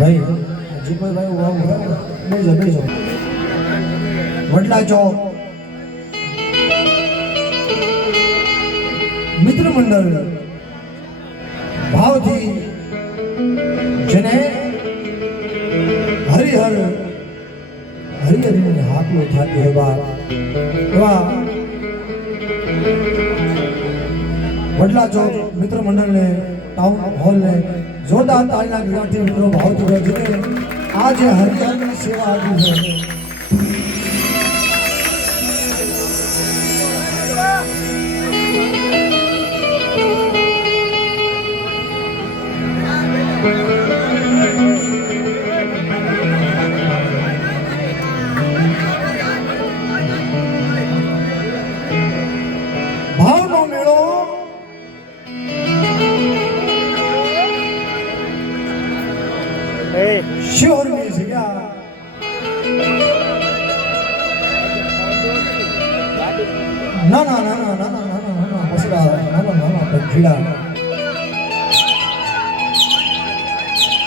ભાઈ જીપલભાઈ વાવ બેજો બેજો વડલા ચોક મિત્ર મંડળ ભાવથી જેને હરિહર હરિહરની હાકલો થતી એવા વડલા ચોક મિત્ર મંડળને ટાઉન હોલને જોરદાર તાળીના ગળાથી મિત્રો ભાવથી જેને આજે હરિહરની સેવા આપી છે ભાવનો મેળો શિહોરની જગ્યા નાના નાના નાના નાના નાના પસડા નાના નાના પંખીડા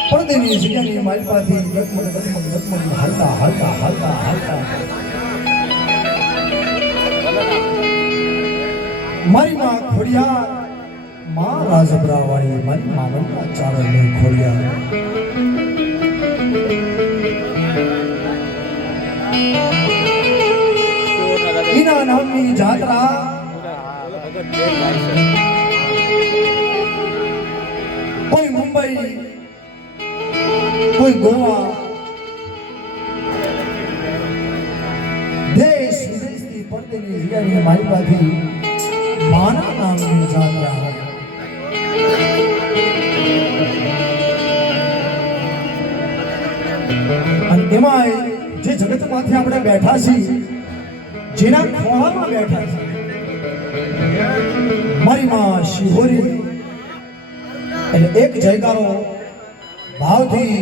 પડદેની જગ્યાની માલપાથી ડગમગ ડગમગ ડગમગ હાલતા હાલતા હાલતા હાલતા મારી માં ખોડિયા માં રાજબરા વાળી મારી મામલના ચારણને ખોડિયા ઈના નામની જાત્રા કોઈ મુંબઈ કોઈ ગોવા દેશ વિદેશથી પડદેની જગ્યાની માલિકાથી માના નામની જાત્રા અને એમાં જે જગતમાંથી આપણે બેઠા છીએ જેના ખોળામાં બેઠા છે મારી માં શિહોરી એટલે એક જયકારો ભાવથી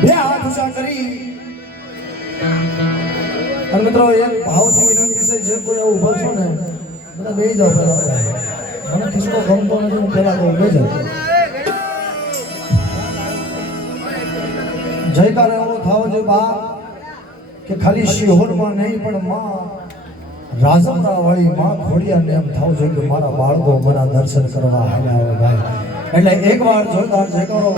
બે હાથ ઊંચા કરી અને મિત્રો એક ભાવથી વિનંતી છે જે કોઈ ઉભા છો ને બધા બેસી જાઓ પેલા મને કિસકો ગમતો નથી હું પેલા કહું બેસી જાઓ જયકાર એવો થાવો જોઈએ બા કે ખાલી શિહોરમાં નહીં પણ માં રાજમરા વાળી માં ખોડિયાને એમ થાવ જોઈએ કે મારા બાળકો મારા દર્શન કરવા આવ્યા હોય ભાઈ એટલે એકવાર જોરદાર જયકારો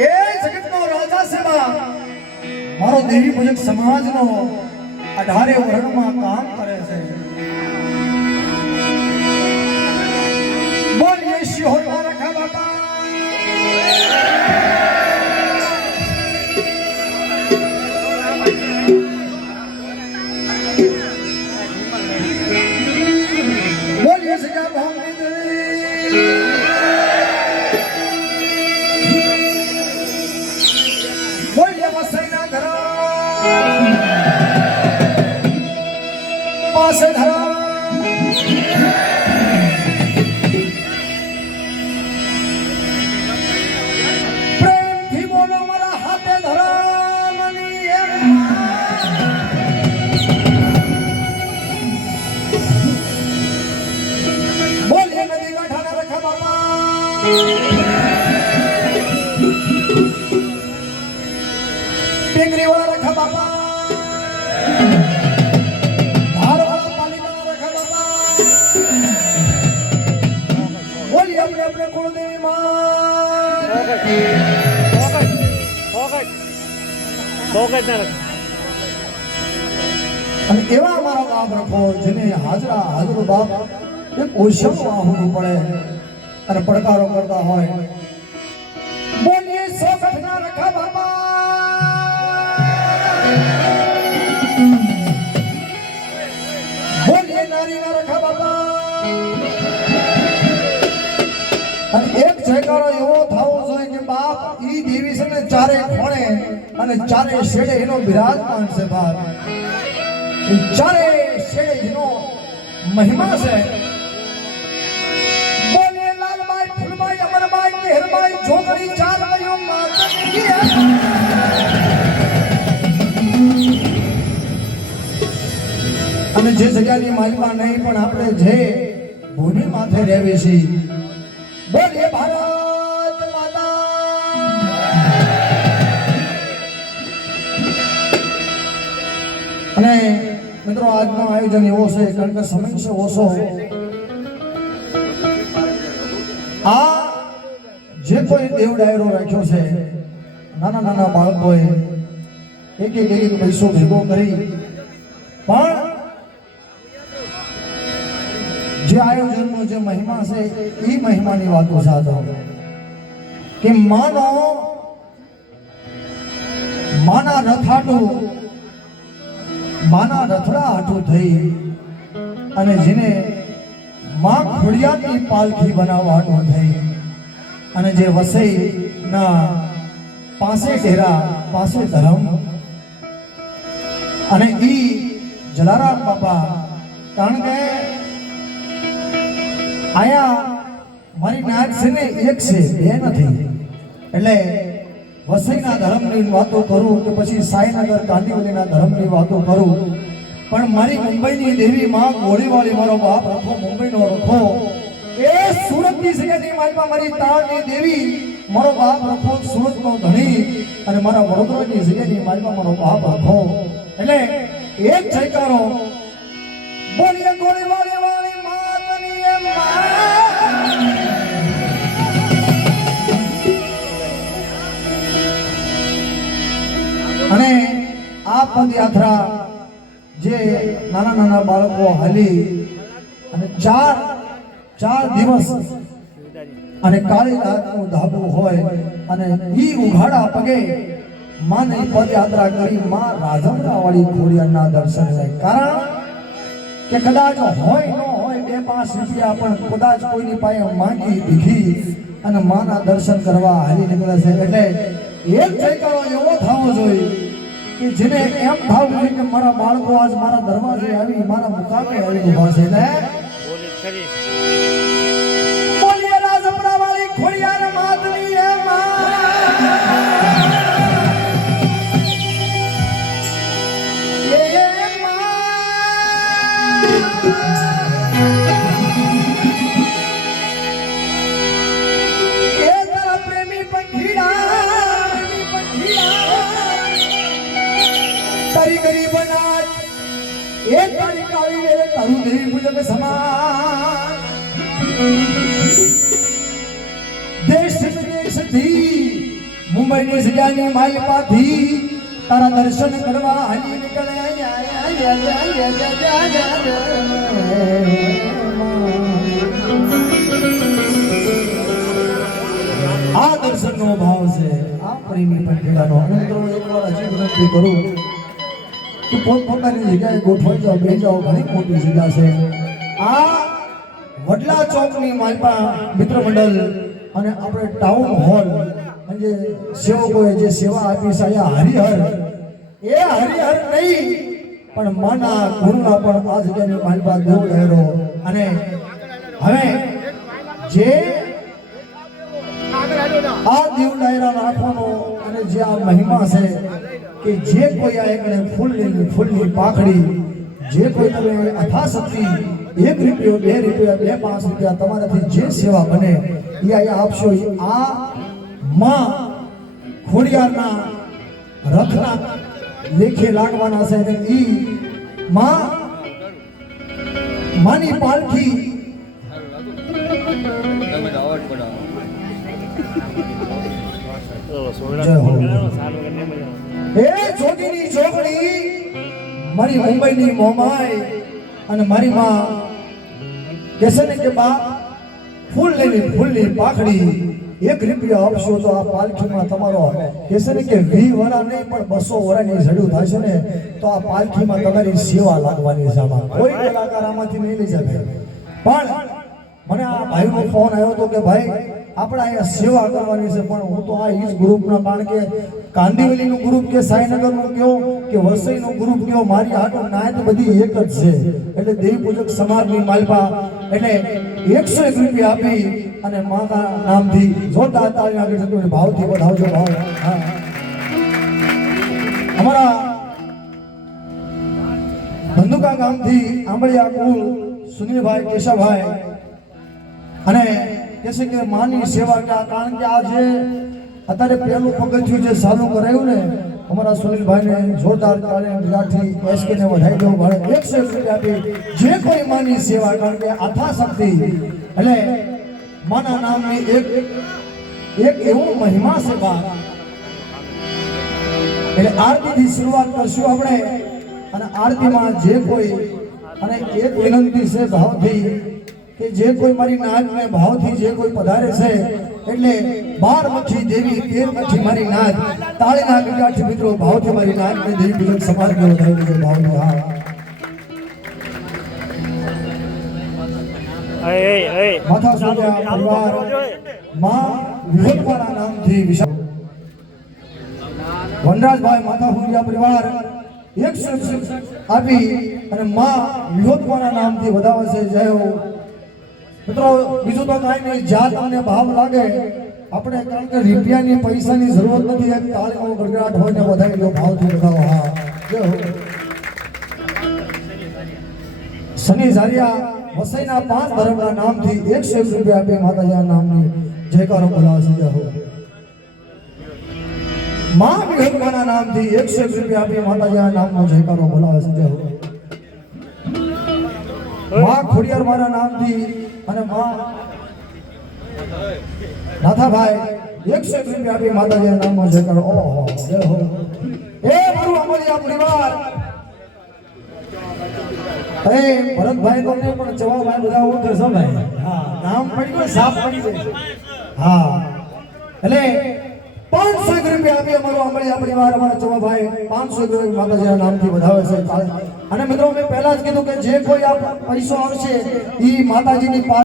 એ જગતનો રાજા છે બા મારો દેવી પૂજક સમાજનો 18 વર્ણમાં કામ કરે છે બોલીએ શિહોર રખા બાપા અને એવા અમારા બાપ રખો જેને હાજરા હાજર બાપ એક ઓછું આહુડું પડે અને પડકારો કરતા હોય બોલીએ સો ઘટના રખા બાપા બોલીએ નારી ના રખા બાપા અને એક જયકારો એવો થવો જોઈએ કે બાપ ઈ દેવી છે ને ચારે ખૂણે અને ચારે શેડે એનો બિરાજમાન છે બાપ એ ચારે શેડે એનો મહિમા છે બોલે લાલબાઈ ફૂલબાઈ અમરબાઈ કેહરબાઈ જોગણી ચાર વયો માતની અને જે જગ્યાની માલિકા નહીં પણ આપણે જે ભૂમિ માથે રહેવી છીએ બોલે ભારત માતા અને મિત્રો આજનો આયોજન એવો છે કારણ કે સમય છે ઓછો આ જે કોઈ દેવ ડાયરો રાખ્યો છે નાના નાના બાળકોએ એક પૈસો ભેગો કરી પણ જે આયોજનનો જે મહિમા છે એ મહિમાની વાતો સાધો કે માના રથાટું માના રથડા હાટું થઈ અને જેને માં ખોડિયારની પાલખી બનાવવા હાટું થઈ અને જે વસઈના પાસે ડેરા પાસે ધરમ અને ઈ જલારામ બાપા કારણ કે આયા મારી નાક છે ને એક છે બે નથી એટલે વસઈના ધર્મની વાતો કરું કે પછી સાઈનગર કાંદીવલીના ધર્મની વાતો કરું પણ મારી મુંબઈની દેવી માં ગોળીવાળી મારો બાપ રખો મુંબઈનો રખો એ સુરતની જગ્યાની માલમાં મારી તાળની દેવી મારો બાપ રખો સુરતનો ધણી અને મારા વડોદરાની જગ્યાની માલમાં મારો બાપ રખો એટલે એક જયકારો બોલીએ ગોળીવાળી વાળી માતની એ અને આ પદયાત્રા જે નાના નાના બાળકો હાલી અને ચાર દિવસ અને કાળી રાતનું ધાબુ હોય અને ઈ ઉઘાડા પગે માને પદયાત્રા કરી માં રાજમરાવાળી ખોડિયારના દર્શન થાય કારણ કે કદાચ હોય ન હોય 2-5 રૂપિયા પણ કદાચ કોઈની પાસે માંગી ભીખી અને માના દર્શન કરવા હાલી નીકળે છે એટલે એક જયકારો એવો થવો જોઈએ કે જેને એમ થવું જોઈએ કે મારા બાળકો આજ મારા દરવાજે આવી મારા મુકામે આવી ઉભા છે ને બોલીએ રાજપરાવાળી ખોડિયાર માતની એ તારી ગરીબ નાચ એક તારી કાળી રે તારું દેવી પૂજક સમાન દેશ વિદેશથી મુંબઈની જગ્યાની માલપાથી તારા દર્શન કરવા હાલી નીકળે આ દર્શનનો ભાવ છે આ પ્રેમી પંખીડાનો મિત્રો એકવાર હજી વિનંતી કરું તો પોતપોતાની જગ્યાએ ગોઠવાઈ જાઓ બે જાઓ ઘણી મોટી જગ્યા છે આ વડલા ચોકની માલપા મિત્ર મંડળ અને આપણે ટાઉન હોલ અને જે સેવકોએ જે સેવા આપી છે હરિહર એ હરિહર નહીં પણ માના ગુરુના પણ આ જગ્યાની માલપા દેવ લહેરો અને હવે જે આ દેવ ડાયરા રાખવાનો અને જે આ મહિમા છે કે જે કોઈ આ એકને ફૂલની પાખડી જે કોઈ તમે અથાશક્તિ 1 રૂપિયો 2 રૂપિયા 5 રૂપિયા તમારાથી જે સેવા બને એ અહીંયા આપશો આ માં ખોડિયારના રથના લેખે લાગવાના છે અને ઈ માની પાલખી એ જોગીની જોગણી મારી મુંબઈની મોમાઈ અને મારી માં કહેશે ને કે બા ફૂલની પાખડી 1 રૂપિયો આપશો તો આ પાલખીમાં તમારો કહેશે ને કે 20 વરા નહીં પણ 200 વરાની ઝડું થશે ને તો આ પાલખીમાં તમારી સેવા લાગવાની છે કોઈ કલાકાર આમાંથી નહીં લઈ શકે પણ મને આ ભાઈનો ફોન આવ્યો હતો કે ભાઈ આપણે અહીંયા સેવા કરવાની છે. પણ હું તો આ ઈ જ ગ્રુપના, કારણ કે કાંદિવલીનું ગ્રુપ કે સાઈનગરનું કયો કે વસઈનું ગ્રુપ કયો, મારી હાટો નાયત બધી એક જ છે. એટલે દેવી પૂજક સમાજની માલપા એટલે 101 રૂપિયા આપી અને માતા નામથી જોરદાર તાળી આગળ જતો ભાવથી વધાવજો ભાવ. હા, અમારા ધંધુકા ગામથી આંબળિયા કુલ સુનિલભાઈ કેશાભાઈ અને કહે છે કે માની સેવા ક્યાં, કારણ કે આ જે અત્યારે પહેલું પગથિયું જે ચાલુ કરાયું ને, અમારા સુનિલભાઈને જોરદાર તાળીથી એસકે ને વધાવી દો. ભાડે 101 રૂપિયા આપી જે કોઈ માની સેવા, કારણ કે આથા શક્તિ એટલે માના નામની એક એવું મહિમા છે બા. એટલે આરતીથી શરૂઆત કરશું આપણે, અને આરતીમાં જે કોઈ, અને એક વિનંતી છે ભાવથી કે જે કોઈ મારી નાથને ભાવથી જે કોઈ પધારે છે એટલે 12 મઠી દેવી 13 મઠી મારી નાથ, તાળીના ગગડાથી મિત્રો ભાવથી મારી નાથને દેવી પૂજક સમાજને વધાવી દેજો ભાવથી. હા, માથા સોજા પરિવાર માં વિહોતવાના નામથી વિશાળ વનરાજભાઈ માથા સોજા પરિવાર 101 આપી અને માં વિહોતવાના નામથી વધાવે છે. જય હો મિત્રો. બીજું તો કાંઈ નહીં, જ્યાં તમને ભાવ લાગે આપણે, કારણ કે રૂપિયાની પૈસાની જરૂરત નથી. એક તાળીનો ગડગડાટ હોય ને વધારી દો ભાવથી વધાવો. હા, જય હો. શનિ ઝારિયા વસઈના 5 ધર્મના નામથી 101 રૂપિયા આપી માતાજીના નામની જયકારો બોલાવે છે. જય હો. માં વિહતમાના નામથી 101 રૂપિયા આપી માતાજીના નામનો જયકારો બોલાવે છે. જય હો. માં ખોડિયાર માના નામથી અને માં નાથાભાઈ 101 રૂપિયા આપી માતાજીના નામનો જયકારો. ઓહો, જય હો. એ મારું અમલિયા પરિવાર, એ ભરતભાઈ તો નહીં પણ ચવાભાઈ બધા ઓળખે છે ભાઈ. હા, નામ પડી ગયું, સાફ પડી ગયું. હા, એટલે 501 રૂપિયા આપી અમારો અમલિયા પરિવાર, અમારા ચવાભાઈ 501 રૂપિયા માતાજીના નામથી વધાવે છે. અને મિત્રો મેં પહેલા જ કીધું કે જે કોઈ આ પૈસો આવશે એ માતાજીની